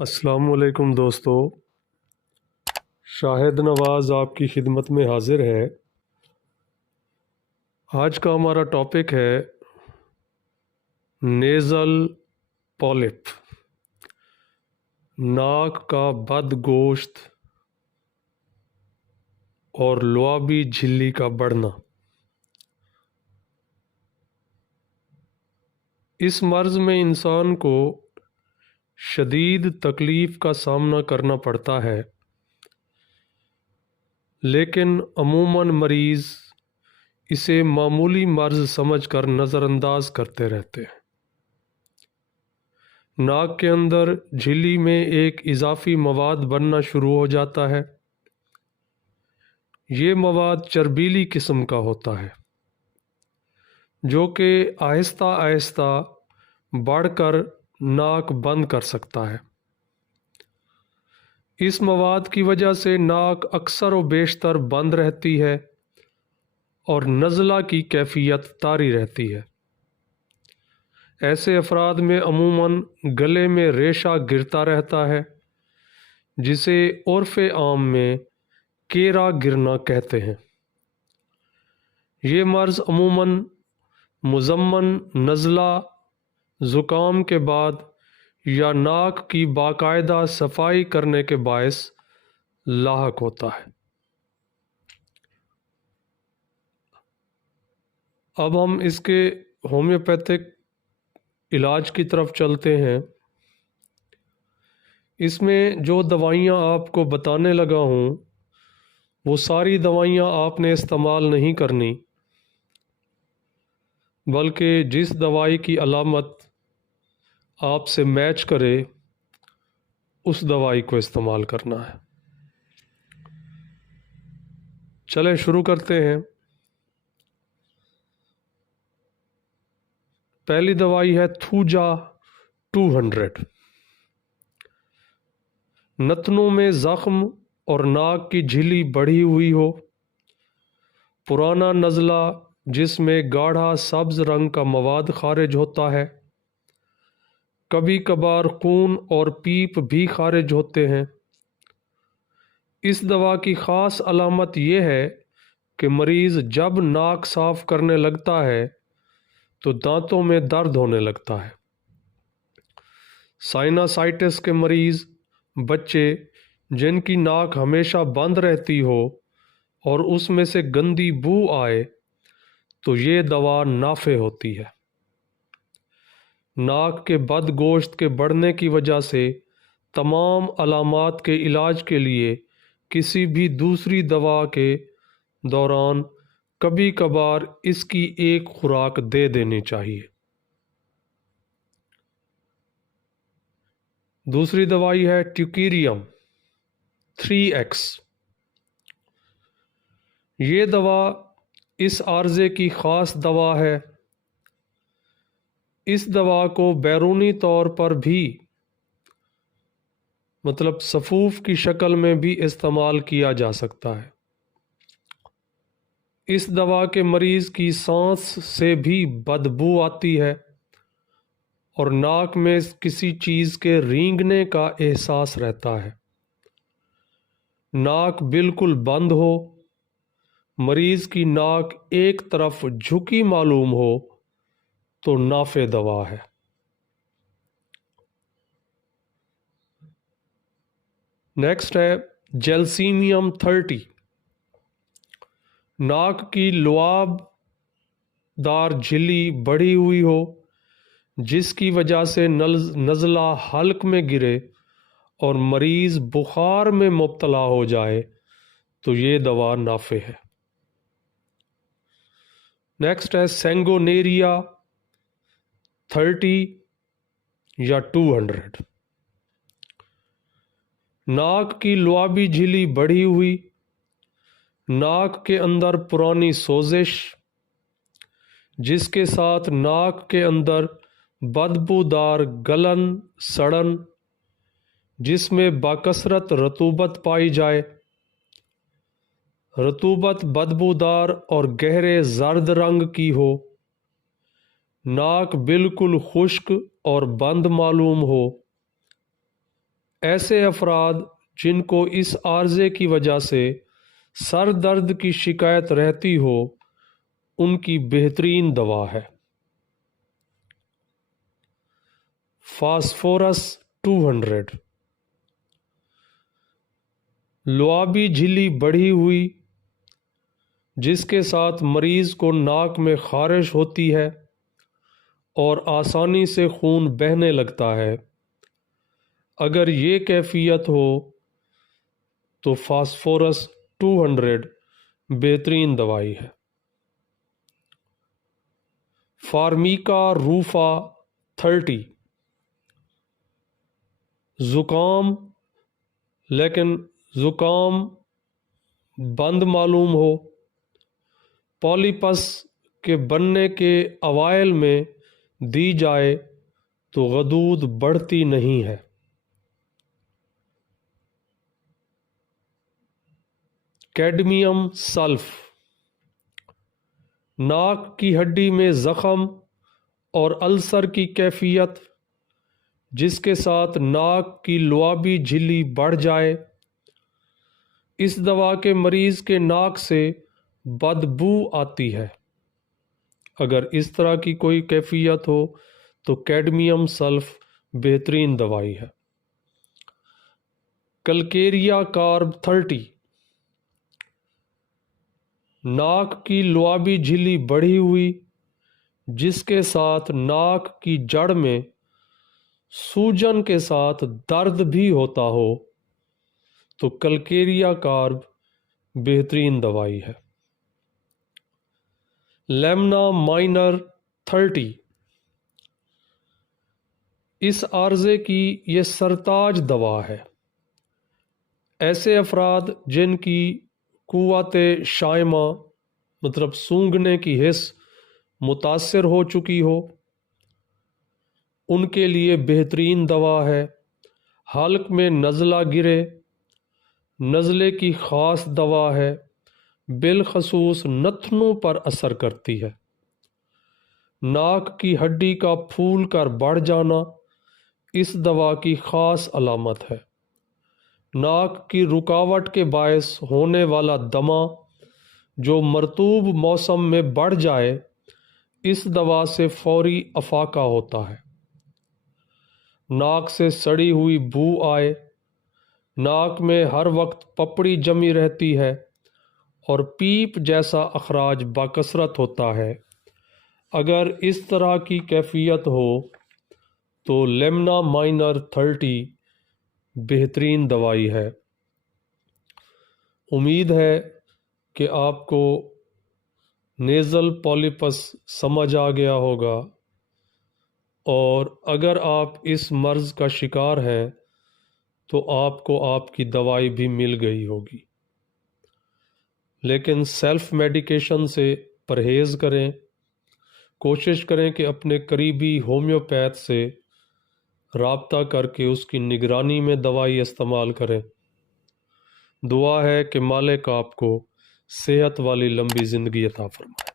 السلام علیکم دوستو، شاہد نواز آپ کی خدمت میں حاضر ہے۔ آج کا ہمارا ٹاپک ہے نیزل پولپ، ناک کا بد گوشت اور لعابی جھلی کا بڑھنا۔ اس مرض میں انسان کو شدید تکلیف کا سامنا کرنا پڑتا ہے، لیکن عموماً مریض اسے معمولی مرض سمجھ کر نظر انداز کرتے رہتے ہیں۔ ناک کے اندر جھلی میں ایک اضافی مواد بننا شروع ہو جاتا ہے۔ یہ مواد چربیلی قسم کا ہوتا ہے، جو کہ آہستہ آہستہ بڑھ کر ناک بند کر سکتا ہے۔ اس مواد کی وجہ سے ناک اکثر و بیشتر بند رہتی ہے اور نزلہ کی کیفیت طاری رہتی ہے۔ ایسے افراد میں عموماً گلے میں ریشہ گرتا رہتا ہے، جسے عرف عام میں کیرا گرنا کہتے ہیں۔ یہ مرض عموماً مزمن نزلہ، زکام کے بعد یا ناک کی باقاعدہ صفائی کرنے کے باعث لاحق ہوتا ہے۔ اب ہم اس کے ہومیوپیتھک علاج کی طرف چلتے ہیں۔ اس میں جو دوائیاں آپ کو بتانے لگا ہوں، وہ ساری دوائیاں آپ نے استعمال نہیں کرنی، بلکہ جس دوائی کی علامت آپ سے میچ کرے اس دوائی کو استعمال کرنا ہے۔ چلیں شروع کرتے ہیں۔ پہلی دوائی ہے تھوجا 200۔ نتنوں میں زخم اور ناک کی جھلی بڑھی ہوئی ہو، پرانا نزلہ جس میں گاڑھا سبز رنگ کا مواد خارج ہوتا ہے، کبھی کبھار خون اور پیپ بھی خارج ہوتے ہیں۔ اس دوا کی خاص علامت یہ ہے کہ مریض جب ناک صاف کرنے لگتا ہے تو دانتوں میں درد ہونے لگتا ہے۔ سائناسائٹس کے مریض، بچے جن کی ناک ہمیشہ بند رہتی ہو اور اس میں سے گندی بو آئے، تو یہ دوا نافع ہوتی ہے۔ ناک کے بد گوشت کے بڑھنے کی وجہ سے تمام علامات کے علاج کے لیے کسی بھی دوسری دوا کے دوران کبھی کبھار اس کی ایک خوراک دے دینی چاہیے۔ دوسری دوائی ہے ٹیوکیریم 3X۔ یہ دوا اس عارضے کی خاص دوا ہے۔ اس دوا کو بیرونی طور پر بھی صفوف کی شکل میں بھی استعمال کیا جا سکتا ہے۔ اس دوا کے مریض کی سانس سے بھی بدبو آتی ہے اور ناک میں کسی چیز کے رینگنے کا احساس رہتا ہے۔ ناک بالکل بند ہو، مریض کی ناک ایک طرف جھکی معلوم ہو تو نافع دوا ہے۔ نیکسٹ ہے جیلسینیم 30۔ ناک کی لعاب دار جھلی بڑھی ہوئی ہو، جس کی وجہ سے نزلہ حلق میں گرے اور مریض بخار میں مبتلا ہو جائے تو یہ دوا نافع ہے۔ نیکسٹ ہے سینگونیریا 30 یا 200۔ ناک کی لعابی جھلی بڑھی ہوئی، ناک کے اندر پرانی سوزش، جس کے ساتھ ناک کے اندر بدبودار گلن سڑن، جس میں باکثرت رطوبت پائی جائے۔ رطوبت بدبودار اور گہرے زرد رنگ کی ہو، ناک بالکل خشک اور بند معلوم ہو، ایسے افراد جن کو اس عارضے کی وجہ سے سر درد کی شکایت رہتی ہو ان کی بہترین دوا ہے فاسفورس 200۔ لعابی جھلی بڑھی ہوئی جس کے ساتھ مریض کو ناک میں خارش ہوتی ہے اور آسانی سے خون بہنے لگتا ہے، اگر یہ کیفیت ہو تو فاسفورس 200 بہترین دوائی ہے۔ فارمیکا روفا 30۔ زکام، لیکن زکام بند معلوم ہو، پولیپس کے بننے کے اوائل میں دی جائے تو غدود بڑھتی نہیں ہے۔ کیڈمیم سلف، ناک کی ہڈی میں زخم اور السر کی کیفیت جس کے ساتھ ناک کی لعابی جھلی بڑھ جائے، اس دوا کے مریض کے ناک سے بدبو آتی ہے، اگر اس طرح کی کوئی کیفیت ہو تو کیڈمیم سلف بہترین دوائی ہے۔ کلکیریا کارب 30۔ ناک کی لعابی جھلی بڑھی ہوئی جس کے ساتھ ناک کی جڑ میں سوجن کے ساتھ درد بھی ہوتا ہو تو کلکیریا کارب بہترین دوائی ہے۔ لیمنا مائنر 30۔ اس عارضے کی یہ سرتاج دوا ہے۔ ایسے افراد جن کی قوت شائمہ مطلب سونگھنے کی حس متاثر ہو چکی ہو ان کے لیے بہترین دوا ہے۔ حلق میں نزلہ گرے، نزلے کی خاص دوا ہے، بالخصوص نتنوں پر اثر کرتی ہے۔ ناک کی ہڈی کا پھول کر بڑھ جانا اس دوا کی خاص علامت ہے۔ ناک کی رکاوٹ کے باعث ہونے والا دمہ جو مرطوب موسم میں بڑھ جائے، اس دوا سے فوری افاقہ ہوتا ہے۔ ناک سے سڑی ہوئی بو آئے، ناک میں ہر وقت پپڑی جمی رہتی ہے اور پیپ جیسا اخراج بکثرت ہوتا ہے، اگر اس طرح کی کیفیت ہو تو لیمنا مائنر 30 بہترین دوائی ہے۔ امید ہے کہ آپ کو نیزل پولیپس سمجھ آ گیا ہوگا، اور اگر آپ اس مرض کا شکار ہیں تو آپ کو آپ کی دوائی بھی مل گئی ہوگی، لیکن سیلف میڈیکیشن سے پرہیز کریں۔ کوشش کریں کہ اپنے قریبی ہومیوپیتھ سے رابطہ کر کے اس کی نگرانی میں دوائی استعمال کریں۔ دعا ہے کہ مالک آپ کو صحت والی لمبی زندگی عطا فرمائے۔